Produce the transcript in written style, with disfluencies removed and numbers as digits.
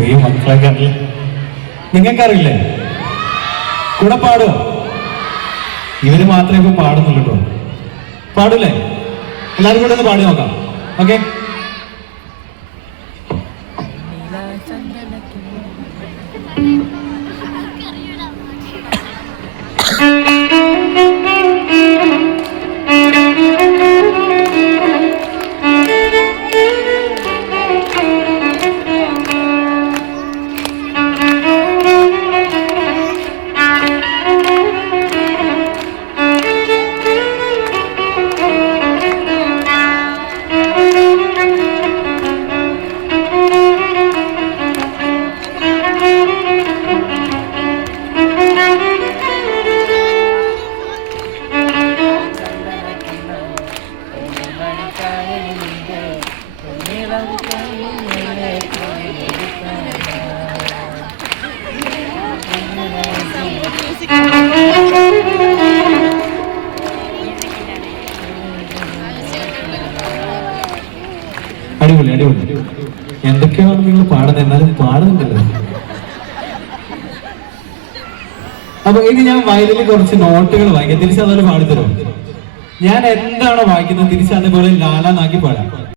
ചെറിയ മക്കളൊക്കെ അറിയില്ല. നിങ്ങൾക്കറിയില്ലേ? കൂടെ പാടുമോ? ഇവര് മാത്രമേ ഇപ്പൊ പാടുന്നുള്ളൂ കേട്ടോ. പാടൂലേ? എല്ലാവരും കൂടെ ഒന്ന് പാടി നോക്കാം. ഓക്കെ. അടിപൊളി അടിപൊളി. എന്തൊക്കെയാണ് നിങ്ങൾ പാടുന്നത്? എന്നാലും പാടുന്നുണ്ടല്ലോ. അപ്പൊ ഇനി ഞാൻ വയലിൽ കുറച്ച് നോട്ടുകൾ വായിക്കാം. തിരിച്ച് അതുപോലെ പാടിത്തരും. ഞാൻ എന്താണോ വായിക്കുന്നത് തിരിച്ച് അതേപോലെ ലാലാന്നാക്കി പാടാം.